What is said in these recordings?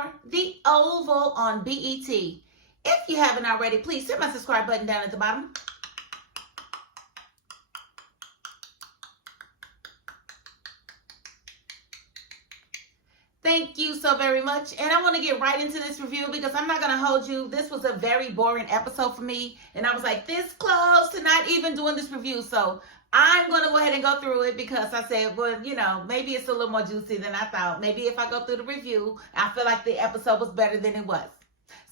for The Oval on BET. If you haven't already, please hit my subscribe button down at the bottom. Thank you so very much. And I want to get right into this review because I'm not going to hold you. This was a very boring episode for me. And I was like this close to not even doing this review. So I'm going to go ahead and go through it because I said, well, you know, maybe it's a little more juicy than I thought. Maybe if I go through the review, I feel like the episode was better than it was.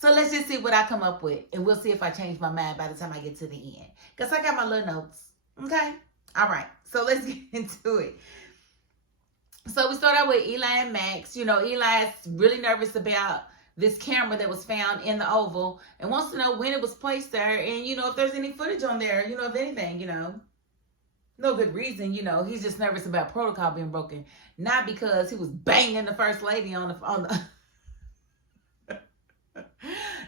So let's just see what I come up with. And we'll see if I change my mind by the time I get to the end. Because I got my little notes. Okay? All right. So let's get into it. So we start out with Eli and Max. You know, Eli's really nervous about this camera that was found in the Oval and wants to know when it was placed there and, you know, if there's any footage on there, you know, if anything, you know. No good reason, you know. He's just nervous about protocol being broken. Not because he was banging the first lady on the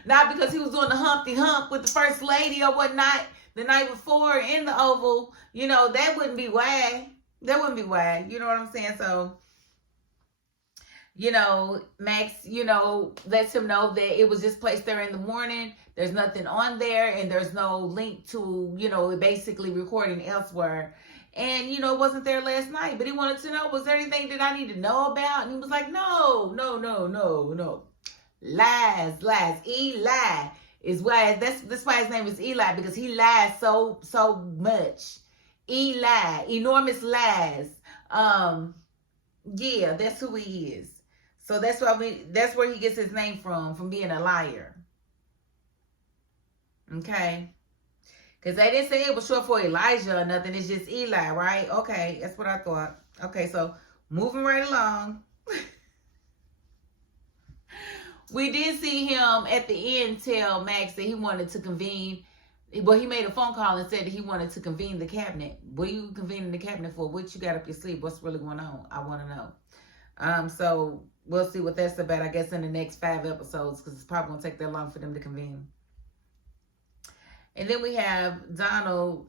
not because he was doing the Humpty Hump with the first lady or whatnot the night before in the Oval. You know, that wouldn't be why. That wouldn't be why. You know what I'm saying? So, you know, Max, you know, lets him know that it was just placed there in the morning. There's nothing on there and there's no link to, you know, basically recording elsewhere. And, you know, it wasn't there last night. But he wanted to know, was there anything that I need to know about? And he was like, no. Lies. Eli is why, that's why his name is Eli, because he lies so much. Eli, enormous lies. Yeah, that's who he is. So that's where he gets his name from being a liar. Okay. Because they didn't say it was short for Elijah or nothing. It's just Eli, right? Okay, that's what I thought. Okay, so moving right along. We did see him at the end tell Max that he wanted to convene. Well, he made a phone call and said that he wanted to convene the cabinet. What are you convening the cabinet for? What you got up your sleeve? What's really going on? I want to know. So we'll see what that's about, I guess, in the next 5 episodes, because it's probably going to take that long for them to convene. And then we have Donald.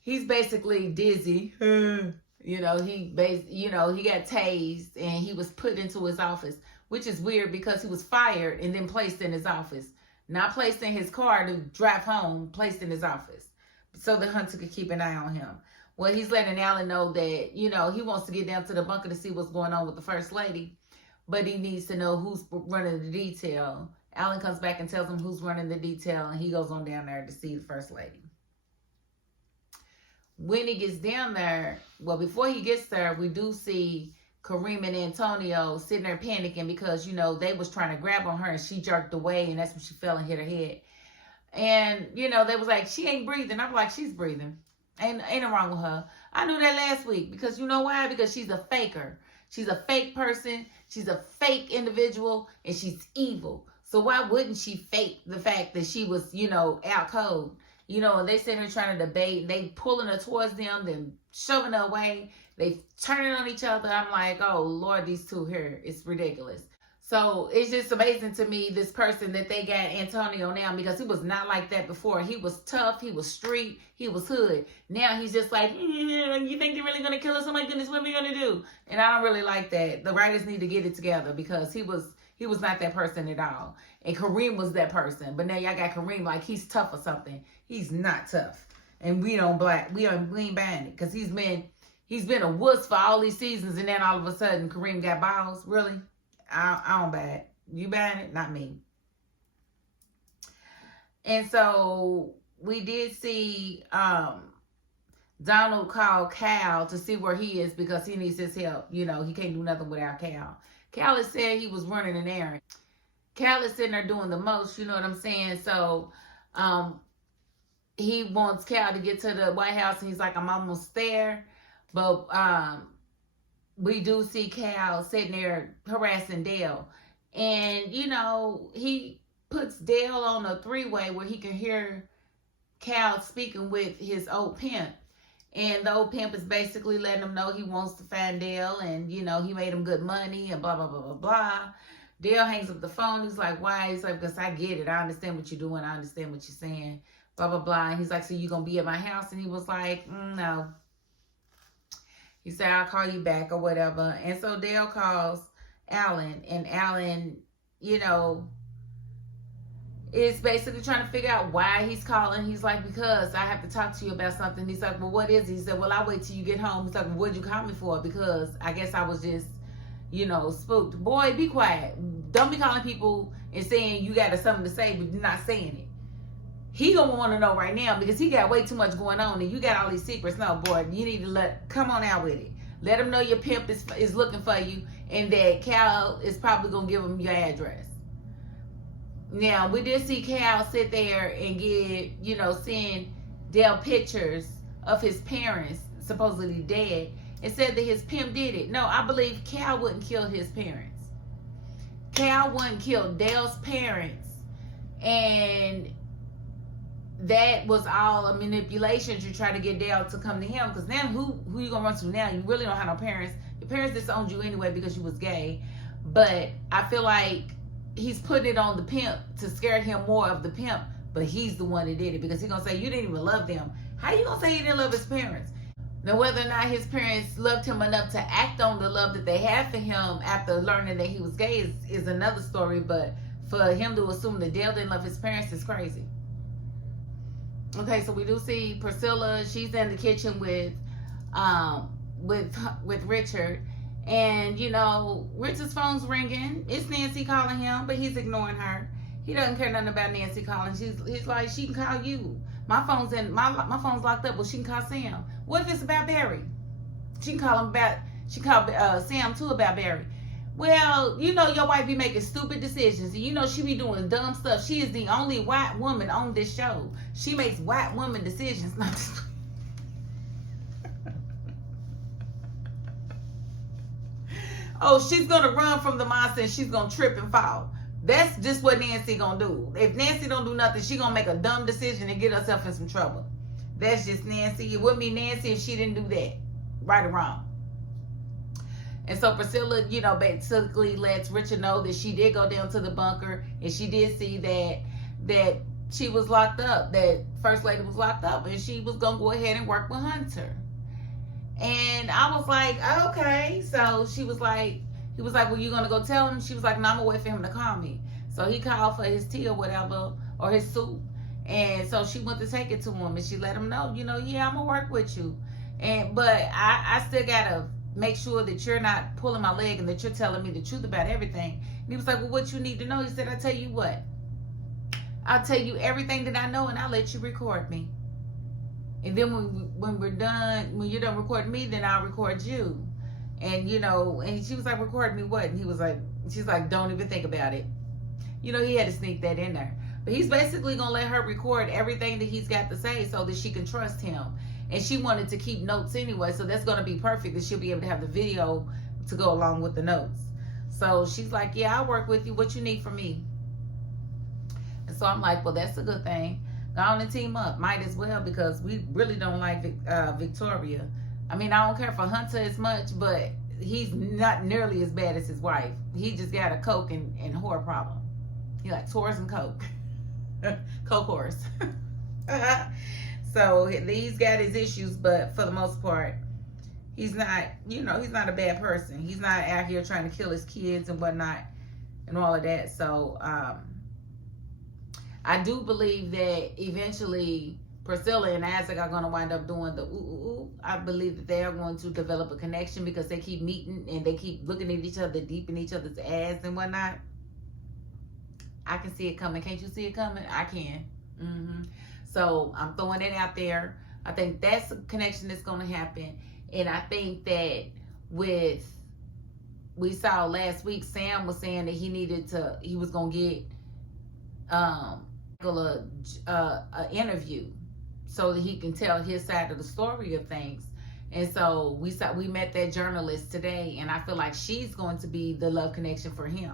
He's basically dizzy. You know, he got tased and he was put into his office, which is weird because he was fired and then placed in his office. Not placed in his car to drive home, placed in his office so the hunter could keep an eye on him. Well, he's letting Alan know that, you know, he wants to get down to the bunker to see what's going on with the first lady, but he needs to know who's running the detail. Alan comes back and tells him who's running the detail, and he goes on down there to see the first lady. When he gets down there, well, before he gets there, we do see Kareem and Antonio sitting there panicking because, you know, they was trying to grab on her and she jerked away and that's when she fell and hit her head. And, you know, they was like, she ain't breathing. I'm like, she's breathing. Ain't nothing wrong with her. I knew that last week because you know why? Because she's a faker. She's a fake person. She's a fake individual and she's evil. So why wouldn't she fake the fact that she was, you know, out cold? You know, and they sitting here trying to debate. They pulling her towards them, then shoving her away. They turning on each other. I'm like, oh, Lord, these two here. It's ridiculous. So it's just amazing to me, this person that they got Antonio now, because he was not like that before. He was tough. He was street. He was hood. Now he's just like, you think they're really going to kill us? Oh, my goodness, what are we going to do? And I don't really like that. The writers need to get it together because he was not that person at all. And Kareem was that person. But now y'all got Kareem like he's tough or something. He's not tough. And we ain't buying it because he's been a wuss for all these seasons, and then all of a sudden Kareem got balls. Really? I don't buy it. You buying it? Not me. And so we did see Donald call Cal to see where he is because he needs his help. You know, he can't do nothing without Cal. Cal has said he was running an errand. Cal is sitting there doing the most, you know what I'm saying? So he wants Cal to get to the White House, and he's like, I'm almost there. But we do see Cal sitting there harassing Dale. And, you know, he puts Dale on a 3-way where he can hear Cal speaking with his old pimp. And the old pimp is basically letting him know he wants to find Dale. And, you know, he made him good money and blah, blah, blah, blah, blah. Dale hangs up the phone. He's like, why? He's like, because I get it. I understand what you're doing. I understand what you're saying. Blah, blah, blah. And he's like, so you going to be at my house? And he was like, no. He said, I'll call you back or whatever. And so Dale calls Alan. And Alan you know, is basically trying to figure out why he's calling. He's like, because I have to talk to you about something. He's like, well, what is it? He said, well, I'll wait till you get home. He's like, well, what'd you call me for? Because I guess I was just, you know, spooked. Boy, be quiet. Don't be calling people and saying you got something to say, but you're not saying it. He gonna want to know right now because he got way too much going on and you got all these secrets. No, boy, you need to come on out with it. Let him know your pimp is looking for you and that Cal is probably gonna give him your address. Now, we did see Cal sit there and send Dale pictures of his parents supposedly dead and said that his pimp did it. No, I believe Cal wouldn't kill his parents. Cal wouldn't kill Dale's parents, and that was all a manipulation to try to get Dale to come to him. Because now, who you gonna run to now? You really don't have no parents. Your parents disowned you anyway because you was gay. But I feel like he's putting it on the pimp to scare him more of the pimp. But he's the one that did it because he's gonna say you didn't even love them. How you gonna say he didn't love his parents? Now, whether or not his parents loved him enough to act on the love that they had for him after learning that he was gay is another story. But for him to assume that Dale didn't love his parents is crazy. Okay, so we do see Priscilla. She's in the kitchen with Richard, and Richard's phone's ringing. It's Nancy calling him, but he's ignoring her. He doesn't care nothing about Nancy calling. He's like, she can call you. My phone's locked up. Well, she can call Sam. What if it's about Barry? She can call him about. She called Sam too about Barry. Well, your wife be making stupid decisions. And she be doing dumb stuff. She is the only white woman on this show. She makes white woman decisions. Oh, she's going to run from the monster and she's going to trip and fall. That's just what Nancy going to do. If Nancy don't do nothing, she going to make a dumb decision and get herself in some trouble. That's just Nancy. It wouldn't be Nancy if she didn't do that. Right or wrong. And so Priscilla, basically lets Richard know that she did go down to the bunker and she did see that she was locked up, that First Lady was locked up, and she was going to go ahead and work with Hunter. And I was like, okay. So he was like, well, you going to go tell him? She was like, no, I'm going to wait for him to call me. So he called for his tea or whatever, or his soup. And so she went to take it to him and she let him know, yeah, I'm going to work with you. But I still got to make sure that you're not pulling my leg and that you're telling me the truth about everything. And he was like, well, what you need to know? He said, I'll tell you what. I'll tell you everything that I know and I'll let you record me. And then when we're done, when you're done recording me, then I'll record you. And, and she was like, record me what? And she's like, don't even think about it. He had to sneak that in there. But he's basically going to let her record everything that he's got to say so that she can trust him. And she wanted to keep notes anyway, so that's going to be perfect, that she'll be able to have the video to go along with the notes. So she's like, yeah, I'll work with you. What you need from me? And so I'm like, well, that's a good thing. Go on and team up. Might as well, because we really don't like Victoria. I mean, I don't care for Hunter as much, but he's not nearly as bad as his wife. He just got a coke and whore problem. He likes whores and coke. Coke horse. So he's got his issues, but for the most part, he's not, he's not a bad person. He's not out here trying to kill his kids and whatnot and all of that. So I do believe that eventually Priscilla and Isaac are going to wind up doing the ooh. I believe that they are going to develop a connection because they keep meeting and they keep looking at each other deep in each other's ass and whatnot. I can see it coming. Can't you see it coming? I can. So I'm throwing it out there. I think that's a connection that's going to happen. And I think that we saw last week, Sam was saying that he was going to get an interview so that he can tell his side of the story of things. And so we met that journalist today, and I feel like she's going to be the love connection for him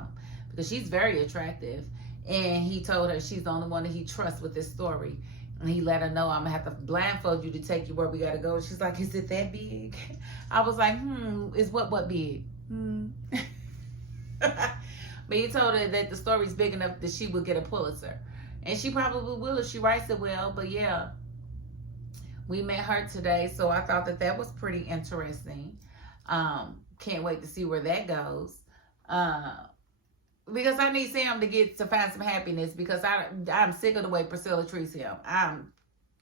because she's very attractive. And he told her she's the only one that he trusts with this story. And he let her know, I'm going to have to blindfold you to take you where we got to go. She's like, is it that big? I was like, is what big? But he told her that the story's big enough that she would get a Pulitzer. And she probably will if she writes it well. But yeah, we met her today. So I thought that was pretty interesting. Can't wait to see where that goes. because I need Sam to find some happiness, because I'm sick of the way Priscilla treats him. I'm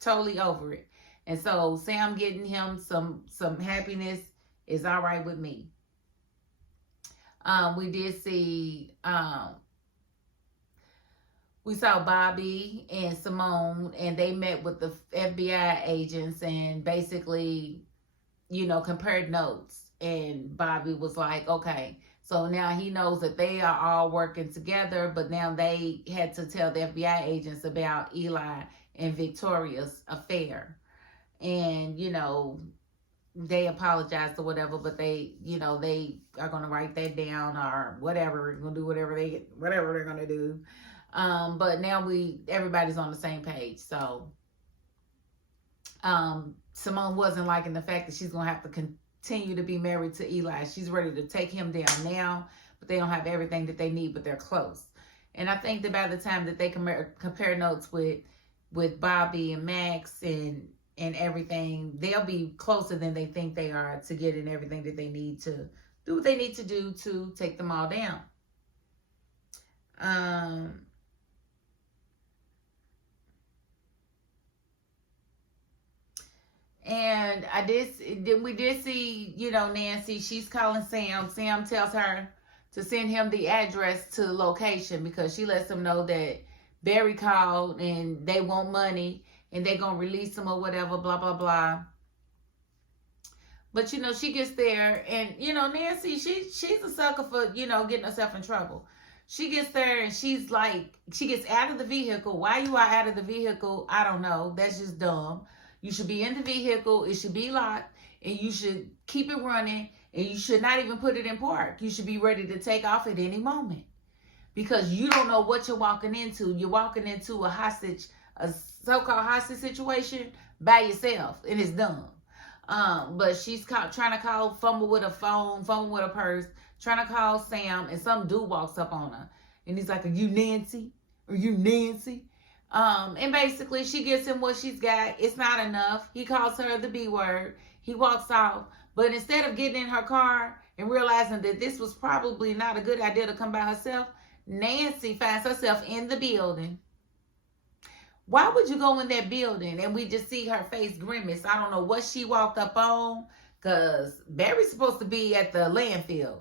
totally over it. And so Sam getting him some happiness is all right with me. We did see we saw Bobby and Simone, and they met with the FBI agents and basically, compared notes. And Bobby was like, okay, so now he knows that they are all working together, but now they had to tell the FBI agents about Eli and Victoria's affair. And, they apologized or whatever, but they are going to write that down or whatever, going to do whatever they're going to do. But now everybody's on the same page. So, Simone wasn't liking the fact that she's going to have to continue to be married to Eli. She's ready to take him down now, but they don't have everything that they need, but they're close. And I think that by the time that they compare notes with Bobby and Max and everything, they'll be closer than they think they are to getting everything that they need to do what they need to do to take them all down. And we did see, Nancy, she's calling Sam. Sam tells her to send him the address to the location, because she lets him know that Barry called and they want money and they're going to release him or whatever, blah, blah, blah. But, she gets there and, Nancy, she's a sucker for, getting herself in trouble. She gets there and she's like, she gets out of the vehicle. Why you are out of the vehicle, I don't know. That's just dumb. You should be in the vehicle. It should be locked, and you should keep it running, and you should not even put it in park. You should be ready to take off at any moment, because you don't know what you're walking into. You're walking into a so-called hostage situation by yourself, and it's dumb. But she's trying to fumble with a phone, fumble with a purse, trying to call Sam, and some dude walks up on her, and he's like, "Are you Nancy? Are you Nancy?" And basically she gives him what she's got. It's not enough. He calls her the B word. He walks off. But instead of getting in her car and realizing that this was probably not a good idea to come by herself, Nancy finds herself in the building. Why would you go in that building? And we just see her face grimace. I don't know what she walked up on, because Barry's supposed to be at the landfill.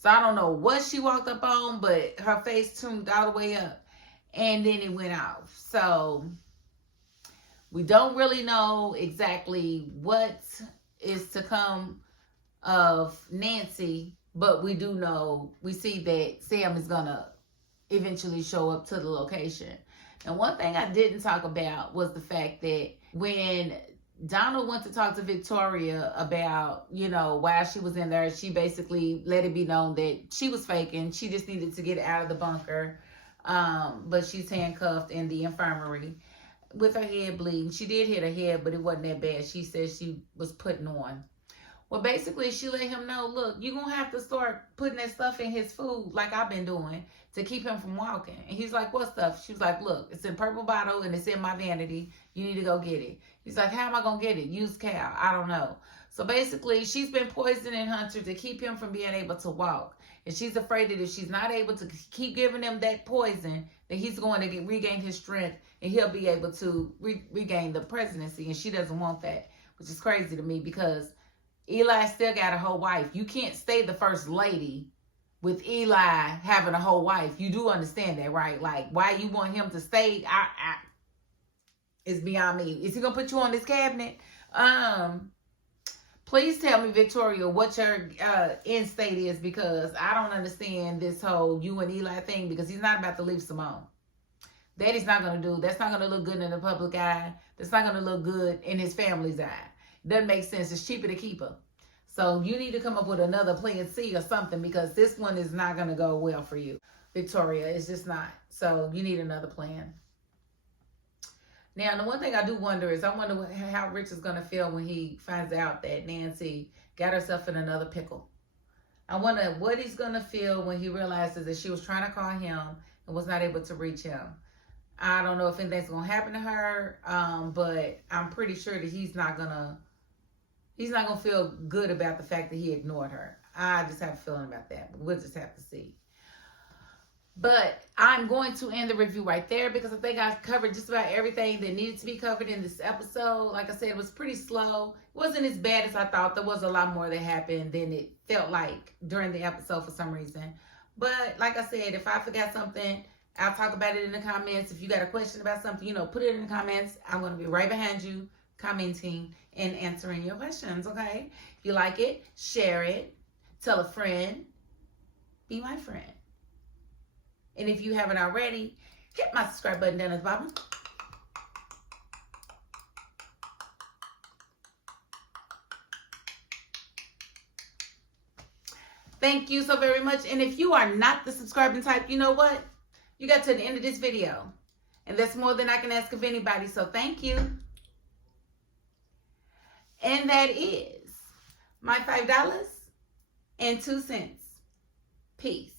So I don't know what she walked up on, but her face tuned all the way up. And then it went off. So we don't really know exactly what is to come of Nancy, but we do know, we see that Sam is going to eventually show up to the location. And one thing I didn't talk about was the fact that when Donald went to talk to Victoria about, why she was in there, she basically let it be known that she was faking. She just needed to get out of the bunker. But she's handcuffed in the infirmary with her head bleeding. She did hit her head, but it wasn't that bad. She said she was putting on. Well, basically, she let him know, look, you're going to have to start putting that stuff in his food like I've been doing to keep him from walking. And he's like, what stuff? She was like, look, it's in purple bottle and it's in my vanity. You need to go get it. He's like, how am I going to get it? Use Cal. I don't know. So basically, she's been poisoning Hunter to keep him from being able to walk. And she's afraid that if she's not able to keep giving him that poison, that he's going to regain his strength and he'll be able to regain the presidency. And she doesn't want that, which is crazy to me, because Eli still got a whole wife. You can't stay the first lady with Eli having a whole wife. You do understand that, right? Like, why you want him to stay, it's beyond me. Is he going to put you on this cabinet? Please tell me, Victoria, what your end state is, because I don't understand this whole you and Eli thing, because he's not about to leave Simone. That he's not going to do. That's not going to look good in the public eye. That's not going to look good in his family's eye. Doesn't make sense. It's cheaper to keep her. So you need to come up with another plan C or something, because this one is not going to go well for you, Victoria. It's just not. So you need another plan. Now, the one thing I do wonder is, I wonder how Rich is going to feel when he finds out that Nancy got herself in another pickle. I wonder what he's going to feel when he realizes that she was trying to call him and was not able to reach him. I don't know if anything's going to happen to her, but I'm pretty sure that he's not going to feel good about the fact that he ignored her. I just have a feeling about that, but we'll just have to see. But I'm going to end the review right there because I think I've covered just about everything that needed to be covered in this episode. Like I said, it was pretty slow. It wasn't as bad as I thought. There was a lot more that happened than it felt like during the episode for some reason. But like I said, if I forgot something, I'll talk about it in the comments. If you got a question about something, put it in the comments. I'm going to be right behind you, commenting and answering your questions, okay? If you like it, share it. Tell a friend. Be my friend. And if you haven't already, hit my subscribe button down at the bottom. Thank you so very much. And if you are not the subscribing type, you know what? You got to the end of this video. And that's more than I can ask of anybody. So thank you. And that is my $5.02. Peace.